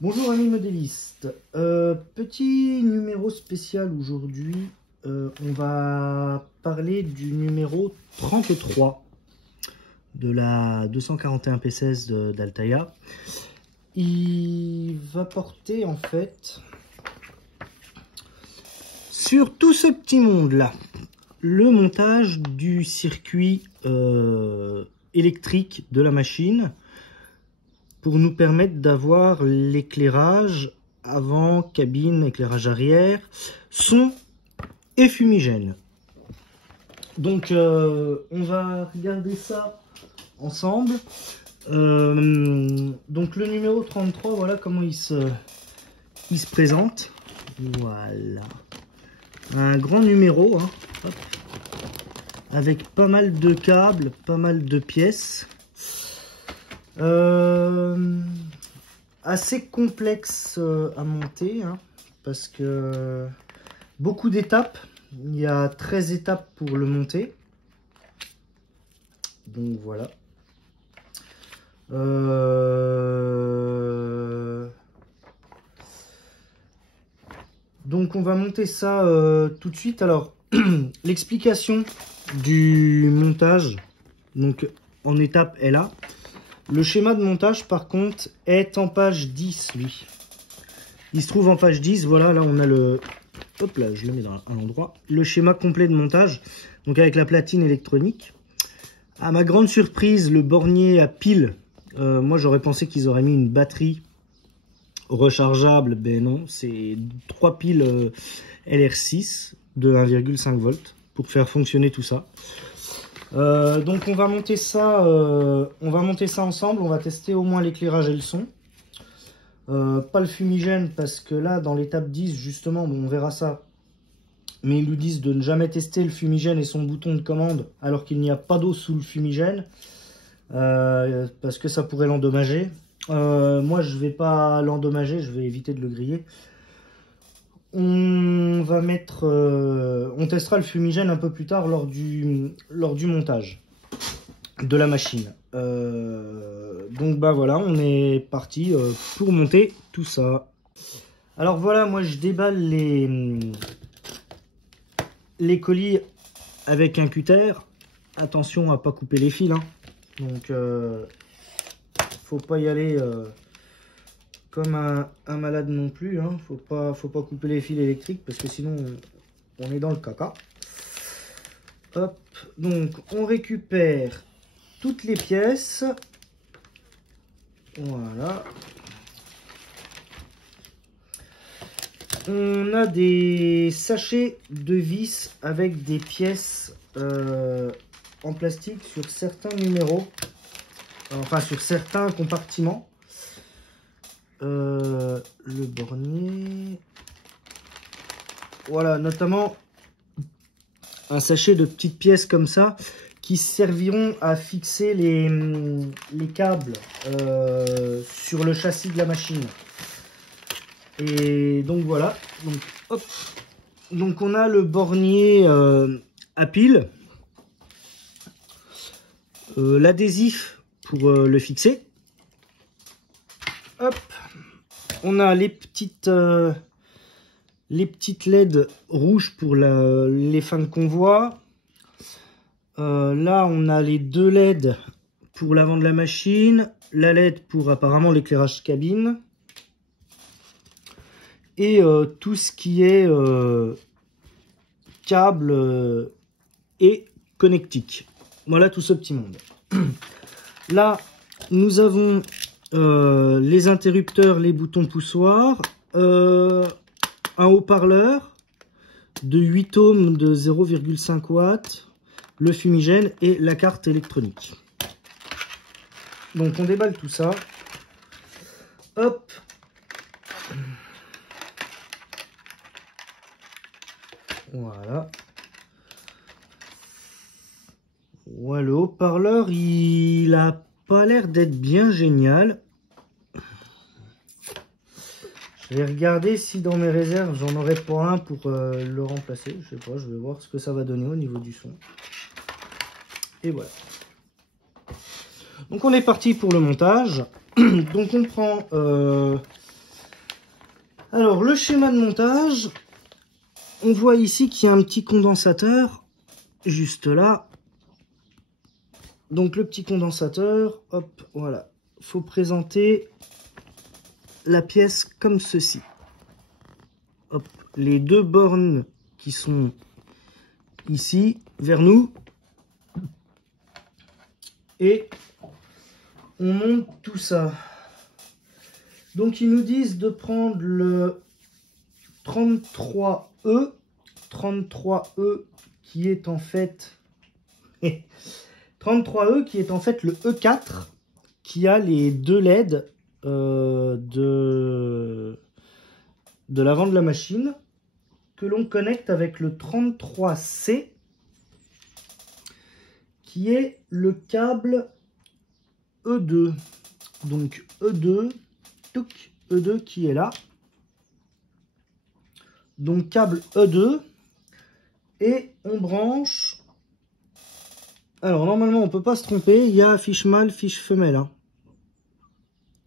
Bonjour amis modélistes, petit numéro spécial aujourd'hui, on va parler du numéro 33 de la 241 P16 d'Altaïa. Il va porter en fait sur tout ce petit monde là, le montage du circuit électrique de la machine, pour nous permettre d'avoir l'éclairage avant, cabine, éclairage arrière, son et fumigène. Donc on va regarder ça ensemble. Donc le numéro 33, voilà comment il se présente. Voilà. Un grand numéro, hein. Hop. Avec pas mal de câbles, pas mal de pièces. Assez complexe à monter, hein, parce que beaucoup d'étapes. Il y a 13 étapes pour le monter. Donc voilà. Donc on va monter ça tout de suite. Alors l'explication du montage, donc en étape est là. Le schéma de montage, par contre, est en page 10, lui. Il se trouve en page 10. Voilà, là, on a le... Hop là, je le mets dans un endroit. Le schéma complet de montage, donc avec la platine électronique. À ma grande surprise, le bornier à pile. Moi, j'aurais pensé qu'ils auraient mis une batterie rechargeable. Ben non, c'est 3 piles LR6 de 1,5 volts pour faire fonctionner tout ça. Donc on va monter ça ensemble. On va tester au moins l'éclairage et le son, pas le fumigène, parce que là dans l'étape 10 justement, bon, on verra ça, mais ils nous disent de ne jamais tester le fumigène et son bouton de commande alors qu'il n'y a pas d'eau sous le fumigène, parce que ça pourrait l'endommager. Moi je vais pas l'endommager, je vais éviter de le griller. On va mettre, on testera le fumigène un peu plus tard lors du montage de la machine. Donc bah voilà, on est parti pour monter tout ça. Alors voilà, moi je déballe les colis avec un cutter. Attention à pas couper les fils, hein. Donc faut pas y aller comme un malade non plus, hein. Faut pas couper les fils électriques parce que sinon on est dans le caca. Hop, donc on récupère toutes les pièces. Voilà. On a des sachets de vis avec des pièces en plastique sur certains numéros, enfin sur certains compartiments. Le bornier, voilà, notamment un sachet de petites pièces comme ça qui serviront à fixer les câbles sur le châssis de la machine. Et donc voilà, donc hop, donc on a le bornier à pile, l'adhésif pour le fixer. Hop, on a les petites LED rouges pour les fins de convoi. Là, on a les deux LED pour l'avant de la machine, la LED pour apparemment l'éclairage cabine, et tout ce qui est câble et connectique. Voilà tout ce petit monde. Là, nous avons les interrupteurs, les boutons poussoirs, un haut-parleur de 8 ohms de 0,5 watts, le fumigène et la carte électronique. Donc on déballe tout ça. Hop. Voilà. Ouais, le haut-parleur, il a pas l'air d'être bien génial. Je vais regarder si dans mes réserves j'en aurais pas un pour le remplacer. Je sais pas, je vais voir ce que ça va donner au niveau du son. Et voilà. Donc on est parti pour le montage. Donc on prend Alors, le schéma de montage, on voit ici qu'il y a un petit condensateur, juste là. Donc, le petit condensateur, hop, voilà. Il faut présenter la pièce comme ceci. Hop, les deux bornes qui sont ici, vers nous. Et on monte tout ça. Donc, ils nous disent de prendre le 33E. 33E qui est en fait... 33E qui est en fait le E4 qui a les deux LED de l'avant de la machine que l'on connecte avec le 33C qui est le câble E2. Donc E2, touc, E2 qui est là. Donc câble E2 et on branche. Alors normalement on peut pas se tromper, il y a fiche mâle, fiche femelle, hein,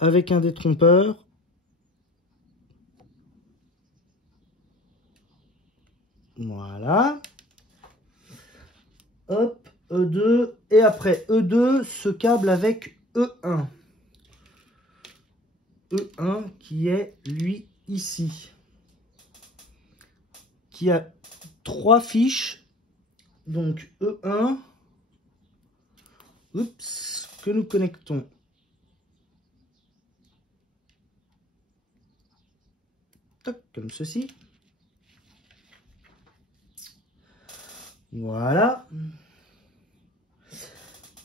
avec un détrompeur. Voilà. Hop, E2 et après E2 ce câble avec E1. E1 qui est lui ici. Qui a 3 fiches. Donc E1. Oups, que nous connectons. Toc, comme ceci. Voilà.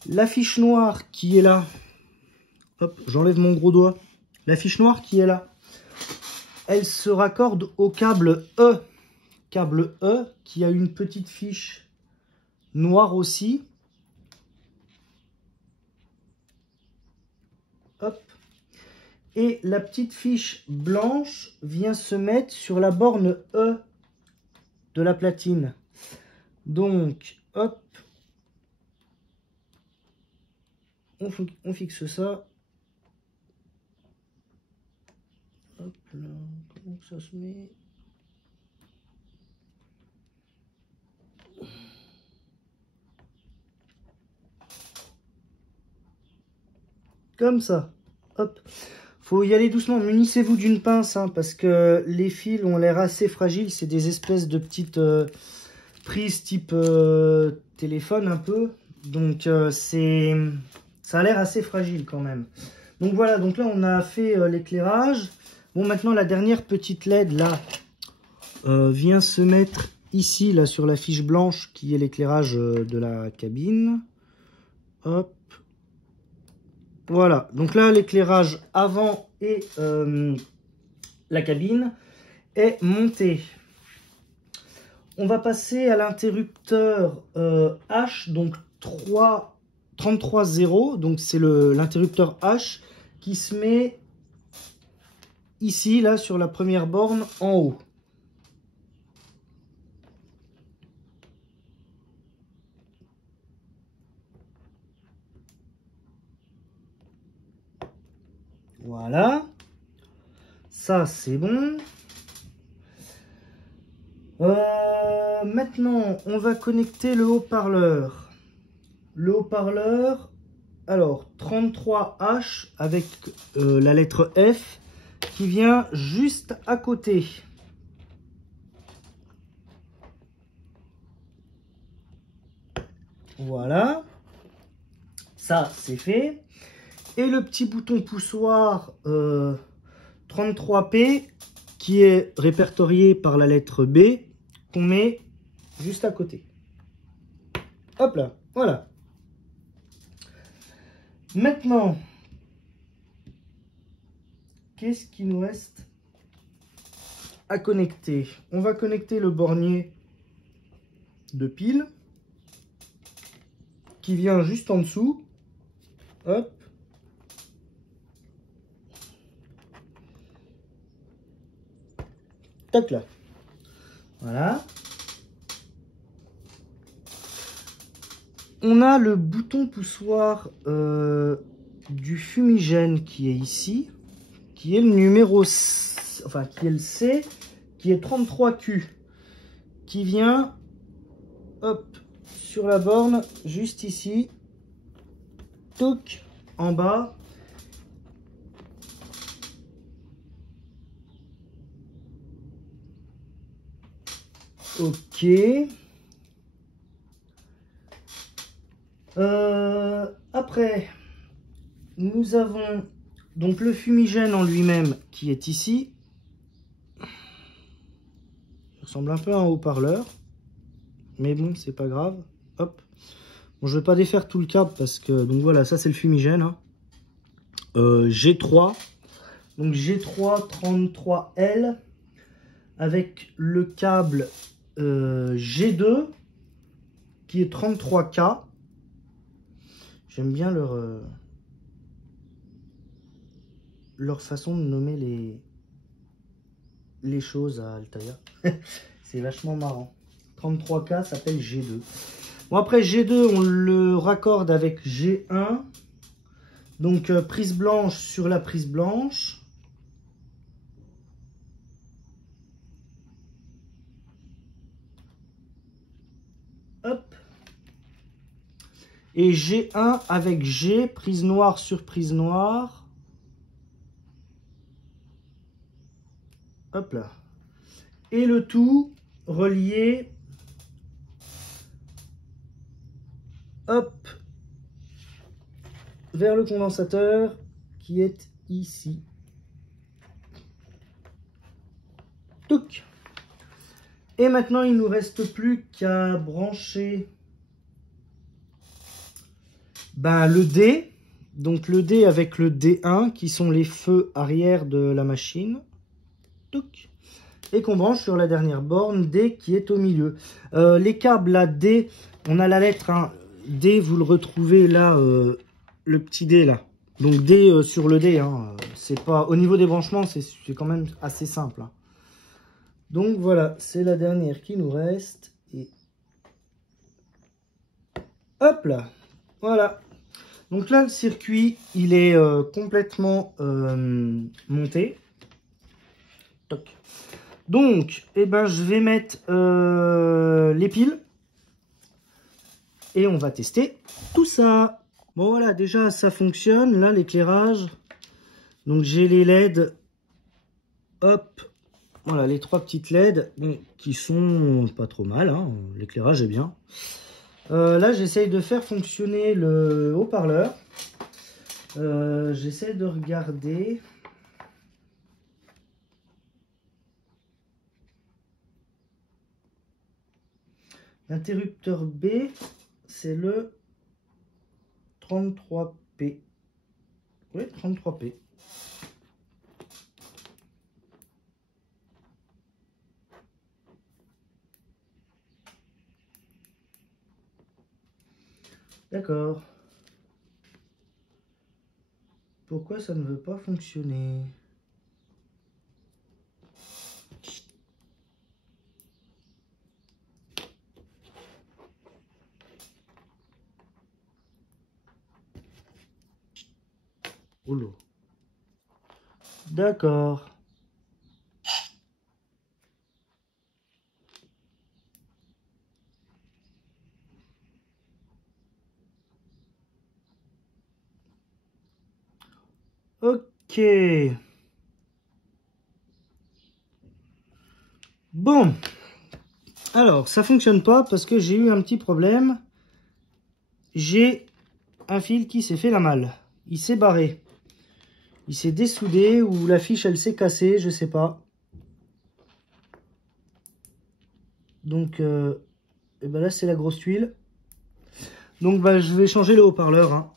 La fiche noire qui est là. Hop, j'enlève mon gros doigt. La fiche noire qui est là. Elle se raccorde au câble E. Câble E qui a une petite fiche noire aussi. Hop. Et la petite fiche blanche vient se mettre sur la borne E de la platine. Donc, hop. On fixe ça. Hop là, comment ça se met? Comme ça. Hop. Faut y aller doucement. Munissez-vous d'une pince, hein, parce que les fils ont l'air assez fragiles. C'est des espèces de petites prises type téléphone un peu. Donc ça a l'air assez fragile quand même. Donc voilà, donc là on a fait l'éclairage. Bon, maintenant la dernière petite LED là vient se mettre ici là sur la fiche blanche qui est l'éclairage de la cabine. Hop. Voilà, donc là l'éclairage avant et la cabine est monté. On va passer à l'interrupteur H, donc 33.0, donc c'est l'interrupteur H qui se met ici, là, sur la première borne en haut. Voilà, ça c'est bon. Maintenant, on va connecter le haut-parleur. Le haut-parleur, alors 33H avec la lettre F qui vient juste à côté. Voilà, ça c'est fait. Et le petit bouton poussoir 33P qui est répertorié par la lettre B qu'on met juste à côté. Hop là, voilà. Maintenant, qu'est-ce qu'il nous reste à connecter? On va connecter le bornier de pile qui vient juste en dessous. Hop. Tac là. Voilà. On a le bouton poussoir du fumigène qui est ici, qui est le numéro enfin qui est le C, qui est 33Q, qui vient, hop, sur la borne, juste ici, touc, en bas. Ok. Après, nous avons donc le fumigène en lui-même qui est ici. Il ressemble un peu à un haut-parleur, mais bon, c'est pas grave. Hop. Bon, je vais pas défaire tout le câble parce que donc voilà, ça c'est le fumigène. Hein. G3, donc G3 33L avec le câble G2 qui est 33K. J'aime bien leur façon de nommer les choses à Altaïa. C'est vachement marrant. 33K s'appelle G2. Bon, après G2, on le raccorde avec G1. Donc prise blanche sur la prise blanche. Hop. Et G1 avec G, prise noire sur prise noire. Hop là. Et le tout relié, hop, vers le condensateur qui est ici. Touc. Et maintenant, il ne nous reste plus qu'à brancher le D. Donc le D avec le D1 qui sont les feux arrière de la machine. Touc. Et qu'on branche sur la dernière borne D qui est au milieu. Les câbles là, D, on a la lettre hein, D, vous le retrouvez là, le petit D là. Donc D sur le D, hein, c'est pas au niveau des branchements, c'est quand même assez simple. Hein. Donc voilà, c'est la dernière qui nous reste. Et hop là, voilà. Donc là, le circuit, il est complètement monté. Toc. Donc, eh ben, je vais mettre les piles. Et on va tester tout ça. Bon, voilà, déjà, ça fonctionne. Là, l'éclairage. Donc, j'ai les LED. Hop. Voilà, les 3 petites LED qui sont pas trop mal. Hein. L'éclairage est bien. Là, j'essaye de faire fonctionner le haut-parleur. J'essaie de regarder. L'interrupteur B, c'est le 33P. Oui, 33P. D'accord. Pourquoi ça ne veut pas fonctionner? Oula. D'accord. Ok. Bon. Alors, ça fonctionne pas parce que j'ai eu un petit problème. J'ai un fil qui s'est fait la malle. Il s'est barré. Il s'est dessoudé ou la fiche elle s'est cassée, je sais pas. Donc, et ben là c'est la grosse tuile. Donc je vais changer le haut-parleur. Hein.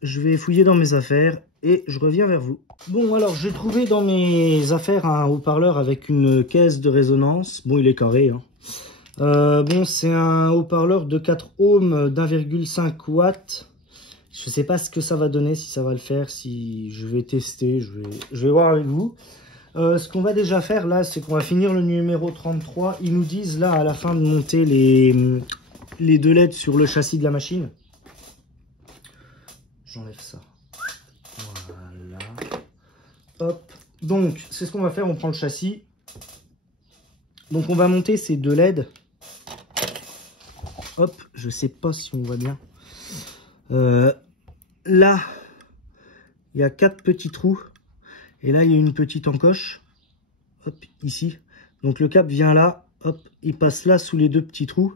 Je vais fouiller dans mes affaires et je reviens vers vous. Bon alors j'ai trouvé dans mes affaires un haut-parleur avec une caisse de résonance. Bon il est carré. Hein. Bon c'est un haut-parleur de 4 ohms d'1,5 watts. Je sais pas ce que ça va donner, si ça va le faire, si je vais tester, je vais voir avec vous. Ce qu'on va déjà faire là, c'est qu'on va finir le numéro 33. Ils nous disent là à la fin de monter les 2 LED sur le châssis de la machine. J'enlève ça. Voilà. Hop. Donc, c'est ce qu'on va faire. On prend le châssis. Donc, on va monter ces deux LED. Hop, je sais pas si on voit bien. Là, il y a 4 petits trous. Et là, il y a une petite encoche. Hop, ici. Donc, le câble vient là. Hop, il passe là sous les 2 petits trous.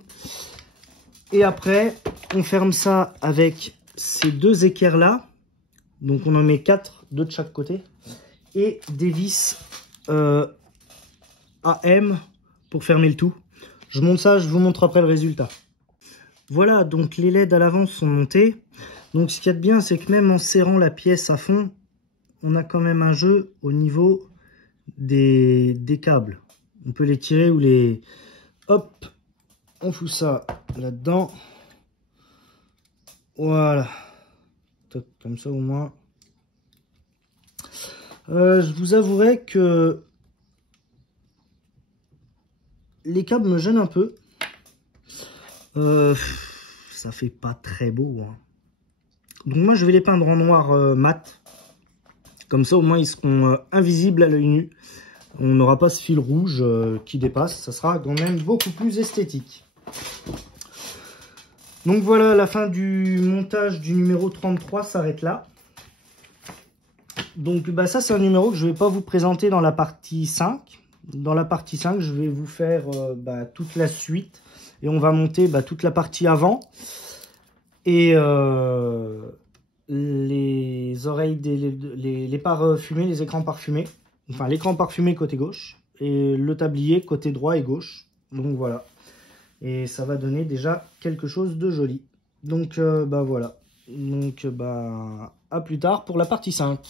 Et après, on ferme ça avec ces 2 équerres là. Donc, on en met 4, 2 de chaque côté. Et des vis AM pour fermer le tout. Je monte ça, je vous montre après le résultat. Voilà, donc les LED à l'avant sont montés. Donc ce qu'il y a de bien, c'est que même en serrant la pièce à fond, on a quand même un jeu au niveau des câbles. On peut les tirer ou les... Hop, on fout ça là-dedans. Voilà. Comme ça au moins. Je vous avouerai que les câbles me gênent un peu. Ça fait pas très beau, hein. Donc moi je vais les peindre en noir mat. Comme ça au moins ils seront invisibles à l'œil nu. On n'aura pas ce fil rouge qui dépasse. Ça sera quand même beaucoup plus esthétique. Donc voilà, la fin du montage du numéro 33 s'arrête là. Donc bah, ça c'est un numéro que je ne vais pas vous présenter dans la partie 5. Dans la partie 5, je vais vous faire toute la suite. Et on va monter toute la partie avant. Et les oreilles, les parfumés, les écrans parfumés. Enfin, l'écran parfumé côté gauche. Et le tablier côté droit et gauche. Donc voilà. Et ça va donner déjà quelque chose de joli. Donc voilà. Donc à plus tard pour la partie 5.